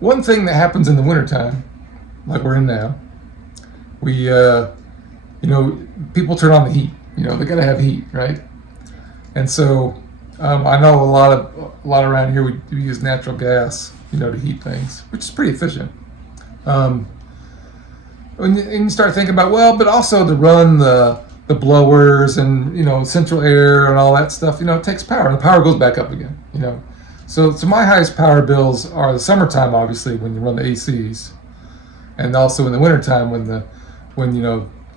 one thing that happens in the wintertime, like we're in now, we, people turn on the heat. They got to have heat, right? And so I know a lot around here we use natural gas, to heat things, which is pretty efficient. Um, and you start thinking about, well, but also to run the blowers and central air and all that stuff, it takes power, and the power goes back up again. So my highest power bills are the summertime, obviously, when you run the ACs, and also in the wintertime when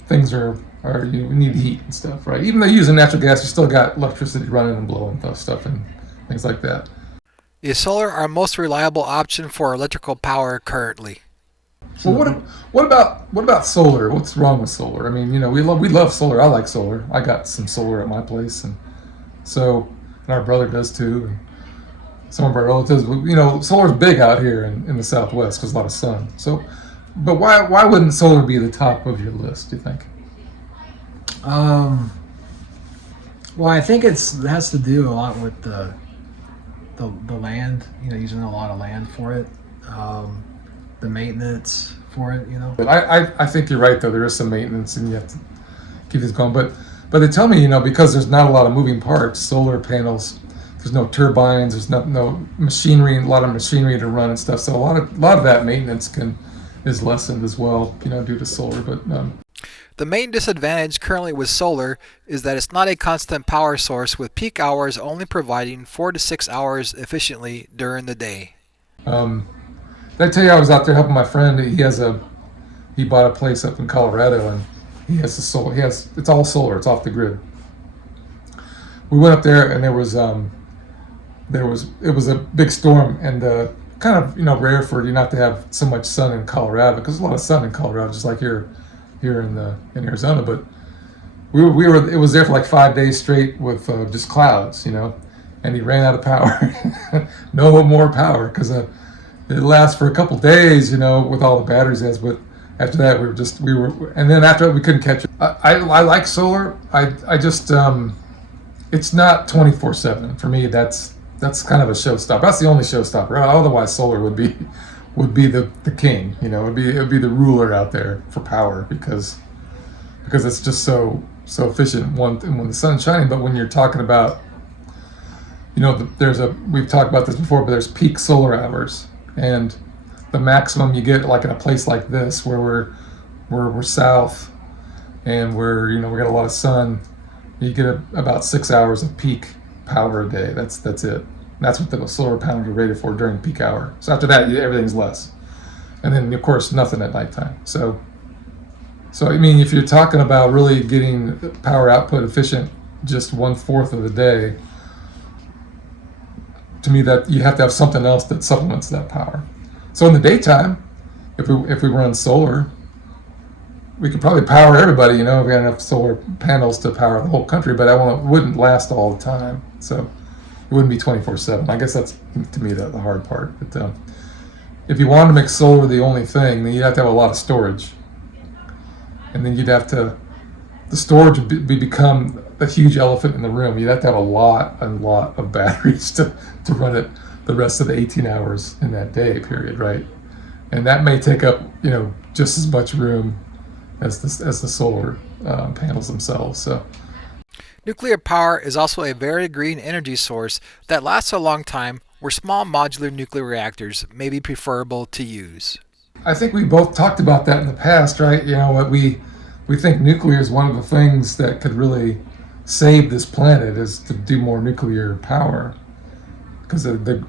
things are you need heat and stuff, right? Even though you're using natural gas, you still got electricity running and blowing stuff and things like that. Is solar our most reliable option for electrical power currently? Well, what about solar? What's wrong with solar? I mean, we love solar. I like solar. I got some solar at my place, and our brother does too, and some of our relatives. Solar's big out here in the Southwest because a lot of sun. So, but why wouldn't solar be the top of your list? Do you think? Um, well, I think it has to do a lot with the land. Using a lot of land for it. The maintenance for it. But I think you're right though. There is some maintenance, and you have to keep this going. But they tell me because there's not a lot of moving parts, solar panels. There's no turbines. There's no machinery, a lot of machinery to run and stuff. So a lot of that maintenance is lessened as well, due to solar. But The main disadvantage currently with solar is that it's not a constant power source, with peak hours only providing 4 to 6 hours efficiently during the day. Did I tell you I was out there helping my friend? He bought a place up in Colorado, and he has the solar. It's all solar. It's off the grid. We went up there, and it was a big storm, and kind of rare for you not to have so much sun in Colorado, because there's a lot of sun in Colorado, just like here in Arizona. But it was there for like 5 days straight with just clouds, and he ran out of power. No more power, because it lasts for a couple days, with all the batteries he has. But after that, and then after that we couldn't catch it. I like solar. I just it's not 24/7 for me. That's kind of a showstopper. That's the only showstopper. Otherwise, solar would be the king. It would be the ruler out there for power, because it's just so efficient when the sun's shining. But when you're talking about, we've talked about this before, but there's peak solar hours, and the maximum you get, like in a place like this where we're south and we got a lot of sun, you get about 6 hours of peak power a day. That's it. That's what the solar panels are rated for during peak hour. So after that, everything's less. And then, of course, nothing at nighttime. So I mean, if you're talking about really getting power output efficient just 1/4 of the day, to me that you have to have something else that supplements that power. So in the daytime, if we run solar, we could probably power everybody, if we had enough solar panels to power the whole country, but that wouldn't last all the time. So it wouldn't be 24/7. I guess that's, to me, the hard part. But if you wanted to make solar the only thing, then you'd have to have a lot of storage. And then the storage would become a huge elephant in the room. You'd have to have a lot of batteries to run it the rest of the 18 hours in that day period, right? And that may take up, just as much room as the solar panels themselves. So. Nuclear power is also a very green energy source that lasts a long time, where small modular nuclear reactors may be preferable to use. I think we both talked about that in the past, right? We think nuclear is one of the things that could really save this planet, is to do more nuclear power, because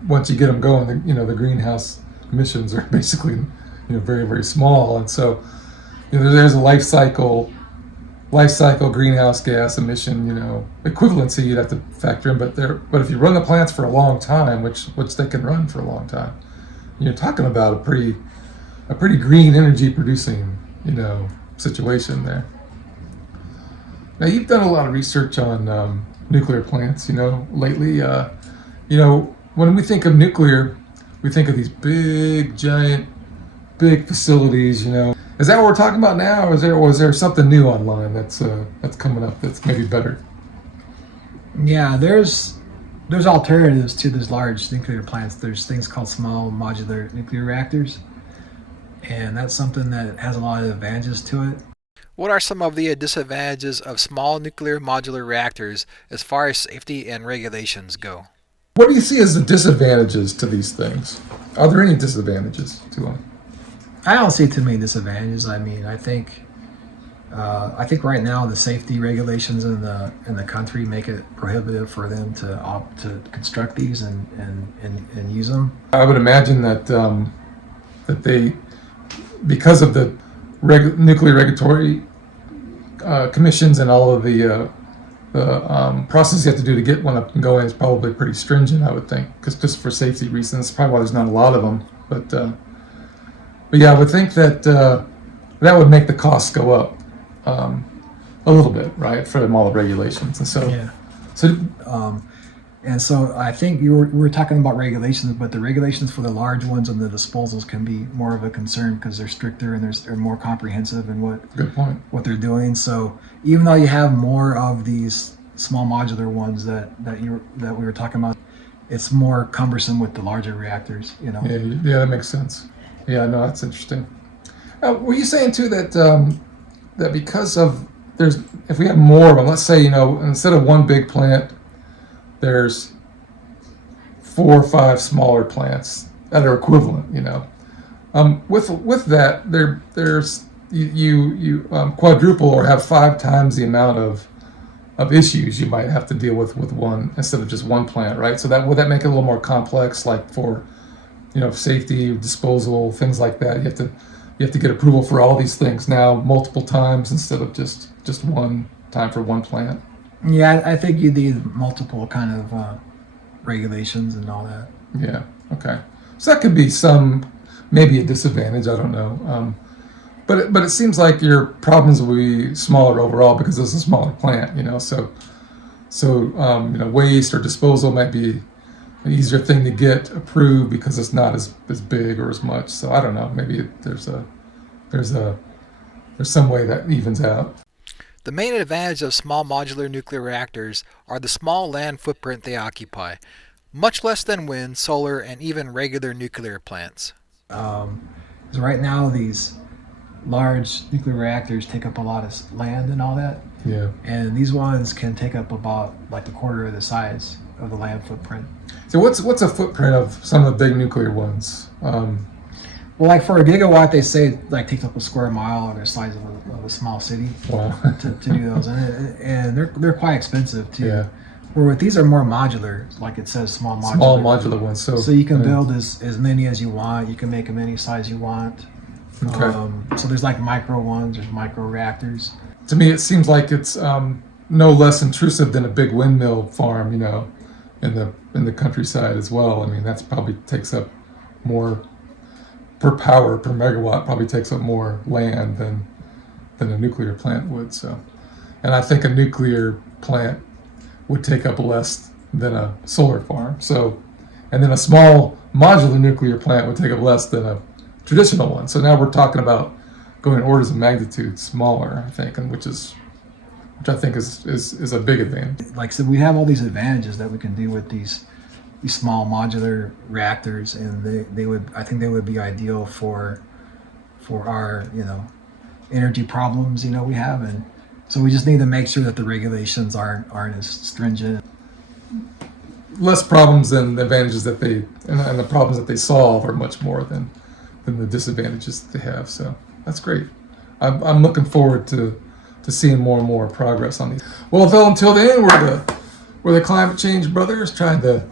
once you get them going, the greenhouse emissions are basically very, very small, and so there's a life cycle greenhouse gas emission equivalency you'd have to factor in. But if you run the plants for a long time, which they can run for a long time, you're talking about a pretty green energy producing situation there. Now, you've done a lot of research on nuclear plants lately. When we think of nuclear, we think of these big giant facilities. Is that what we're talking about now, or is there something new online that's coming up that's maybe better? Yeah, there's there's alternatives to these large nuclear plants. There's things called small modular nuclear reactors, and that's something that has a lot of advantages to it. What are some of the disadvantages of small nuclear modular reactors as far as safety and regulations go? What do you see as the disadvantages to these things? Are there any disadvantages to them? I don't see too many disadvantages. I mean, I think right now the safety regulations in the country make it prohibitive for them to construct these and use them. I would imagine that that they, because of the nuclear regulatory commissions and all of the process you have to do to get one up and going is probably pretty stringent, I would think, because just for safety reasons. Probably why there's not a lot of them. But yeah, I would think that that would make the costs go up a little bit, right, for all the regulations. And so, Yeah. so And so I think we were talking about regulations, but the regulations for the large ones and the disposals can be more of a concern because they're stricter and they're more comprehensive in good point. what they're doing. So even though you have more of these small modular ones that we were talking about, it's more cumbersome with the larger reactors. You know. Yeah, that makes sense. Yeah, no, that's interesting. Were you saying too that that because of if we have more of them, let's say instead of one big plant, there's 4 or 5 smaller plants that are equivalent. With that, there's you quadruple or have 5 times the amount of issues you might have to deal with one instead of just one plant, right? So would that make it a little more complex, like for safety, disposal, things like that. You have to get approval for all these things now multiple times instead of just one time for one plant. Yeah, I think you need multiple kind of regulations and all that. Yeah. Okay. So that could be maybe a disadvantage. I don't know. But it seems like your problems will be smaller overall because it's a smaller plant. So waste or disposal might be an easier thing to get approved because it's not as big or as much. So I don't know. Maybe there's some way that evens out. The main advantage of small modular nuclear reactors are the small land footprint they occupy, much less than wind, solar, and even regular nuclear plants. So right now, these large nuclear reactors take up a lot of land and all that. Yeah. And these ones can take up about like a quarter of the size of the land footprint. So what's a footprint of some of the big nuclear ones? Well, like for a gigawatt, they say it like takes up a square mile or the size of a small city. Wow. to do those, and they're quite expensive too. Yeah. Where with these are more modular, like it says, small modular. Small modular ones. So you can build as many as you want. You can make them any size you want. Okay. So there's like micro ones, there's micro reactors. To me, it seems like it's no less intrusive than a big windmill farm, in the countryside as well. I mean, that's probably takes up more per megawatt. Probably takes up more land than a nuclear plant would. So, and I think a nuclear plant would take up less than a solar farm. So, and then a small modular nuclear plant would take up less than a traditional one. So now we're talking about going orders of magnitude smaller, I think, and which I think is a big advantage. Like I said, we have all these advantages that we can do with these small modular reactors, and I think they would be ideal for our energy problems we have, and so we just need to make sure that the regulations aren't as stringent. Less problems than the advantages that and the problems that they solve are much more than the disadvantages that they have. So that's great. I'm looking forward to seeing more and more progress on these. Well, Phil, until then, we're the Climate Change Brothers, trying to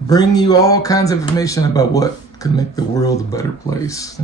bring you all kinds of information about what could make the world a better place.